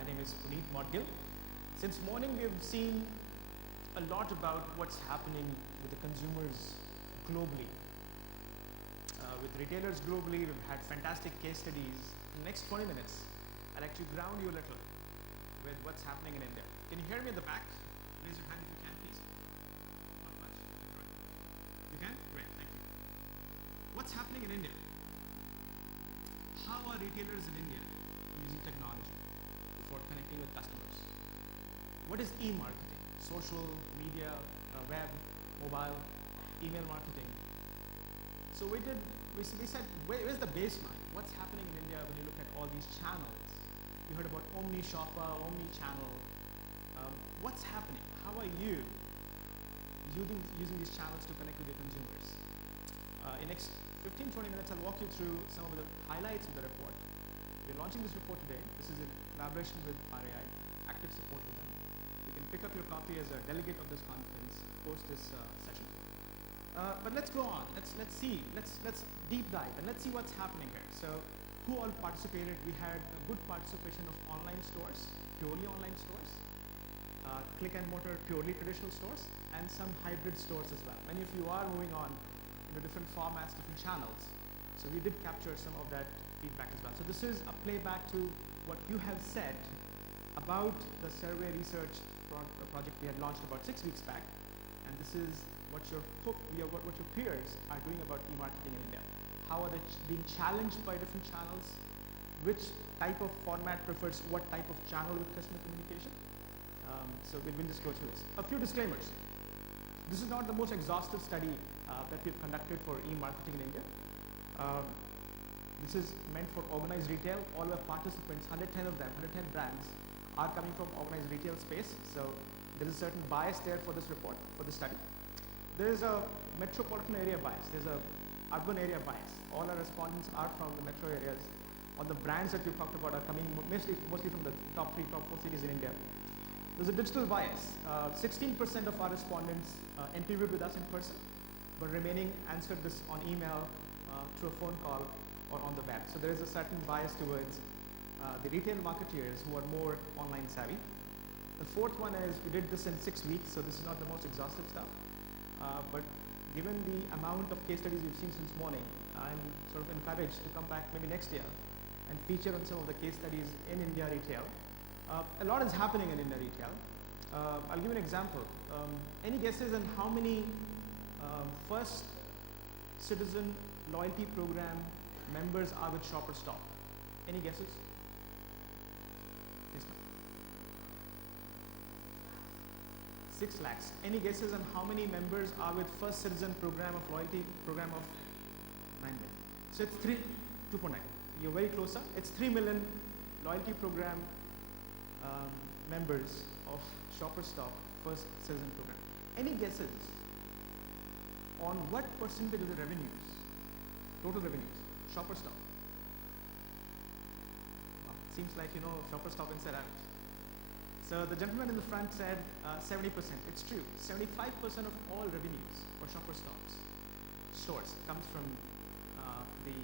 My name is Punit Modhgil. Since morning we have seen a lot about what's happening with the consumers globally. With retailers globally, we've had fantastic case studies. In the next 20 minutes, I'd like to ground you a little with what's happening in India. Can you hear me in the back? Raise your hand if you can, please. Not much. You can? Great, thank you. What's happening in India? How are retailers in India using technology for connecting with customers? What is e-marketing? Social, media, web, mobile, email marketing. So we said, where's the baseline? What's happening in India when you look at all these channels? You heard about omni-shopper, omni-channel. What's happening? How are you using these channels to connect with your consumers? In next 15-20 minutes, I'll walk you through some of the highlights of the report. We're launching this report today. This is in collaboration with RAI, active support with them. You can pick up your copy as a delegate of this conference post this session. But let's go on. Let's see. Let's deep dive and let's see what's happening here. So, who all participated? We had a good participation of online stores, purely online stores, click-and-mortar, purely traditional stores, and some hybrid stores as well. Many of you are moving on into different formats, different channels. So we did capture some of that feedback as well. So this is a playback to what you have said about the survey research project we had launched about 6 weeks back, and this is what your peers are doing about e-marketing in India. How are they being challenged by different channels? Which type of format prefers what type of channel with customer communication? So we'll just go through this. A few disclaimers. This is not the most exhaustive study that we've conducted for e-marketing in India. This is meant for organized retail. All our participants, 110 of them, 110 brands, are coming from organized retail space. So there is a certain bias there for this report, for this study. There is a metropolitan area bias. There's a urban area bias. All our respondents are from the metro areas. All the brands that we've talked about are coming mostly from the top 3, top 4 cities in India. There's a digital bias. 16% of our respondents interviewed with us in person, but remaining answered this on email, through a phone call, or on the web. So there is a certain bias towards the retail marketeers who are more online savvy. The fourth one is we did this in 6 weeks, so this is not the most exhaustive stuff. But given the amount of case studies we've seen since morning, I'm sort of encouraged to come back maybe next year and feature on some of the case studies in India retail. A lot is happening in India retail. I'll give you an example. Any guesses on how many first citizen loyalty program members are with Shopper Stop? Any guesses? Yes, ma'am. 6 lakhs. Any guesses on how many members are with first citizen program of loyalty program of 9 million? So it's 2.9. You're very close, sir. It's 3 million loyalty program members of Shopper Stop first citizen program. Any guesses on what percentage of the revenues, total revenues, Shopper Stop? Seems like you know Shopper Stop inside out. So the gentleman in the front said 70%. It's true. 75% of all revenues for Shopper Stop's stores comes from the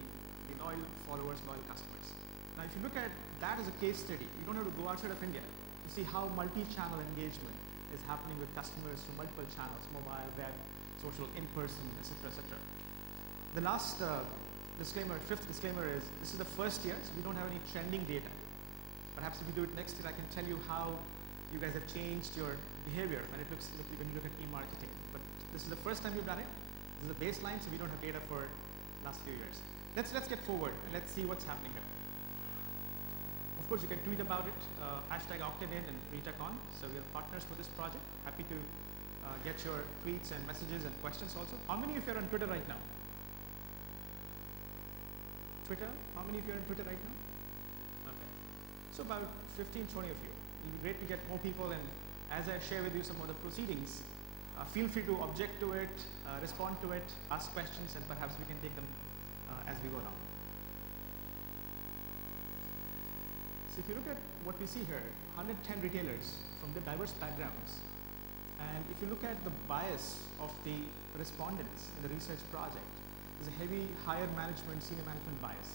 loyal followers, loyal customers. Now, if you look at that as a case study, you don't have to go outside of India to see how multi-channel engagement is happening with customers through multiple channels: mobile, web, social, in-person, etc., etc. The last disclaimer, fifth disclaimer is this is the first year, so we don't have any trending data. Perhaps if we do it next year, I can tell you how you guys have changed your behavior when you look at e-marketing. But this is the first time we've done it. This is a baseline, so we don't have data for the last few years. Let's get forward and let's see what's happening here. Of course, you can tweet about it, hashtag #OptedIn and ReTechCon. So we are partners for this project. Happy to get your tweets and messages and questions also. How many of you are on Twitter right now? Twitter? How many of you are on Twitter right now? Okay. So about 15-20 of you. It will be great to get more people, and as I share with you some of the proceedings, feel free to object to it, respond to it, ask questions, and perhaps we can take them as we go along. So if you look at what we see here, 110 retailers from the diverse backgrounds, and if you look at the bias of the respondents in the research project, there's a heavy higher management, senior management bias.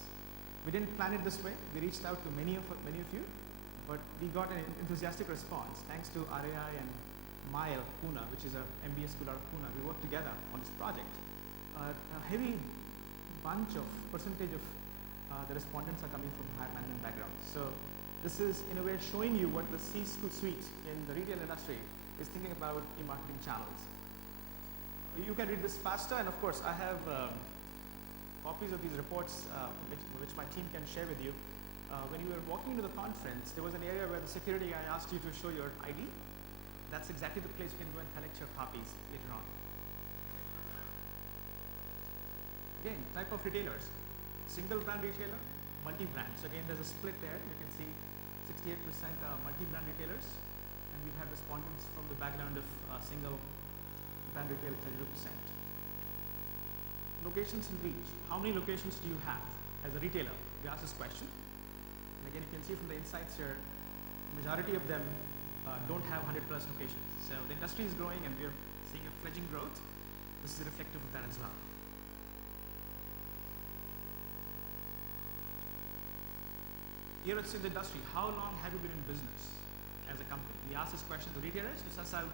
We didn't plan it this way. We reached out to many of you, but we got an enthusiastic response thanks to RAI and Meyer Pune, which is an MBA school out of Pune. We worked together on this project. A heavy percentage of the respondents are coming from higher management backgrounds. So this is in a way showing you what the C-suite in the retail industry is thinking about e-marketing channels. You can read this faster, and of course I have copies of these reports which my team can share with you. When you were walking into the conference, there was an area where the security guy asked you to show your ID. That's exactly the place you can go and collect your copies later on. Again, type of retailers. Single brand retailer, multi-brand. So again, there's a split there. You can see 68% multi-brand retailers, and we have respondents from the background of single brand retail, 32%. Locations and reach. How many locations do you have as a retailer? We ask this question. And again, you can see from the insights here, the majority of them don't have 100+ locations. So the industry is growing, and we're seeing a fledgling growth. This is reflective of that as well. Here it's in the industry. How long have you been in business as a company? We ask this question to retailers to suss out